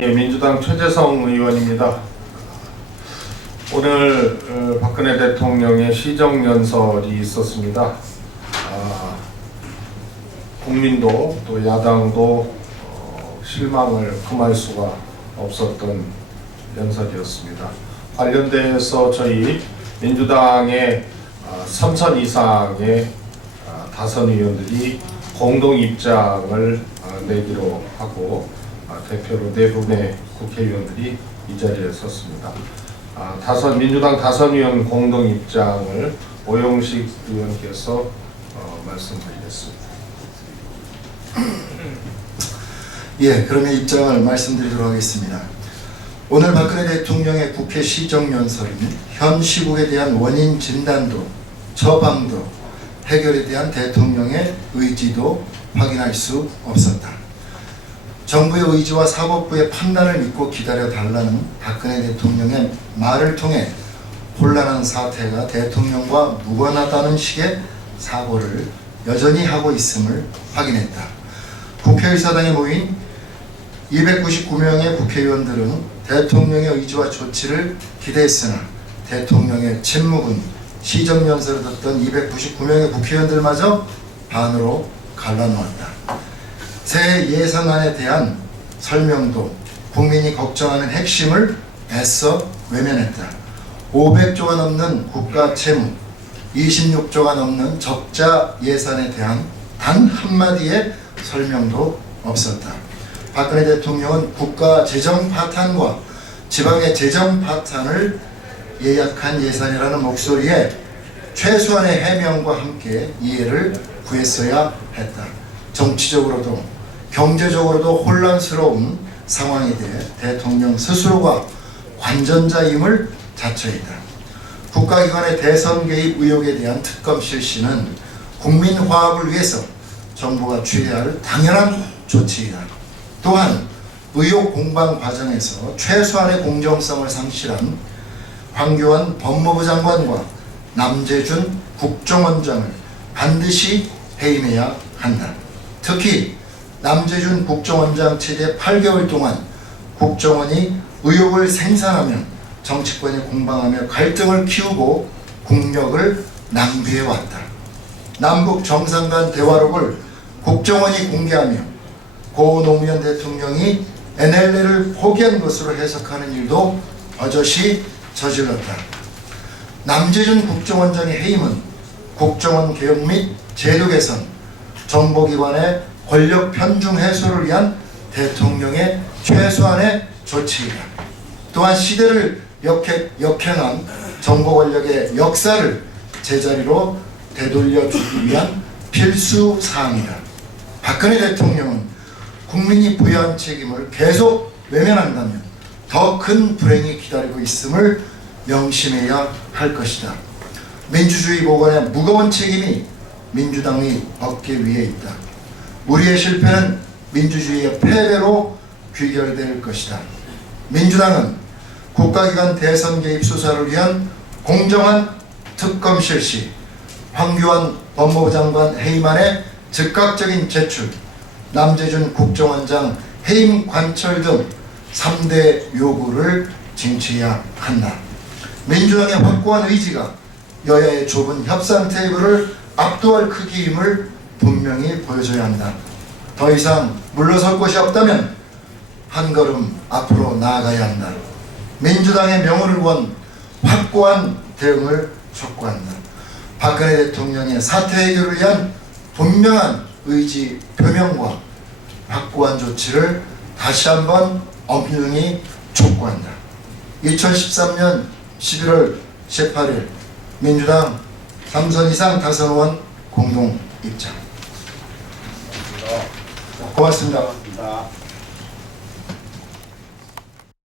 예, 민주당 최재성 의원입니다. 오늘 어, 박근혜 대통령의 시정연설이 있었습니다. 아, 국민도 또 야당도 어, 실망을 금할 수가 없었던 연설이었습니다. 관련돼서 저희 민주당의 아, 3선 이상의 아, 다선 의원들이 공동 입장을 아, 내기로 하고 아, 대표로 네 분의 국회의원들이 이 자리에 섰습니다. 아, 다선 민주당 다선 의원 공동 입장을 오영식 의원께서 어, 말씀드리겠습니다. 예, 그러면 입장을 말씀드리도록 하겠습니다. 오늘 박근혜 대통령의 국회 시정연설은 현 시국에 대한 원인 진단도, 처방도, 해결에 대한 대통령의 의지도 확인할 수 없었다. 정부의 의지와 사법부의 판단을 믿고 기다려 달라는 박근혜 대통령의 말을 통해 혼란한 사태가 대통령과 무관하다는 식의 사고를 여전히 하고 있음을 확인했다. 국회의사당에 모인 299명의 국회의원들은 대통령의 의지와 조치를 기대했으나 대통령의 침묵은 시정연설을 듣던 299명의 국회의원들마저 반으로 갈라놓았다. 새 예산안에 대한 설명도 국민이 걱정하는 핵심을 애써 외면했다. 500조가 넘는 국가 채무, 26조가 넘는 적자 예산에 대한 단 한마디의 설명도 없었다. 박근혜 대통령은 국가 재정 파탄과 지방의 재정 파탄을 예약한 예산이라는 목소리에 최소한의 해명과 함께 이해를 구했어야 했다. 정치적으로도 경제적으로도 혼란스러운 상황에 대해 대통령 스스로가 관전자임을 자처했다. 국가기관의 대선 개입 의혹에 대한 특검 실시는 국민 화합을 위해서 정부가 취해야 할 당연한 조치이다. 또한 의혹 공방 과정에서 최소한의 공정성을 상실한 황교안 법무부 장관과 남재준 국정원장을 반드시 해임해야 한다. 특히 남재준 국정원장 최대 8개월 동안 국정원이 의혹을 생산하며 정치권이 공방하며 갈등을 키우고 국력을 낭비해 왔다. 남북 정상 간 대화록을 국정원이 공개하며 고 노무현 대통령이 NLL을 포기한 것으로 해석하는 일도 버젓이 저질렀다. 남재준 국정원장의 해임은 국정원 개혁 및 제도 개선, 정보기관의 권력 편중 해소를 위한 대통령의 최소한의 조치이다. 또한 시대를 역행, 역행한 정보 권력의 역사를 제자리로 되돌려 주기 위한 필수 사항이다. 박근혜 대통령은 국민이 부여한 책임을 계속 외면한다면 더 큰 불행이 기다리고 있음을 명심해야 할 것이다. 민주주의 복원의 무거운 책임이 민주당의 어깨 위에 있다. 우리의 실패는 민주주의의 패배로 귀결될 것이다. 민주당은 국가기관 대선 개입 수사를 위한 공정한 특검 실시, 황교안 법무부 장관 해임안의 즉각적인 제출, 남재준 국정원장 해임 관철 등 3대 요구를 쟁취해야 한다. 민주당의 확고한 의지가 여야의 좁은 협상 테이블을 압도할 크기임을 분명히 보여줘야 한다. 더 이상 물러설 곳이 없다면 한 걸음 앞으로 나아가야 한다. 민주당의 명운을 원 확고한 대응을 촉구한다. 박근혜 대통령의 사태 해결을 위한 분명한 의지 표명과 확고한 조치를 다시 한번 엄중히 촉구한다. 2013년 11월 18일 민주당 3선 이상 다선 의원 공동 입장. 고맙습니다. 고맙습니다.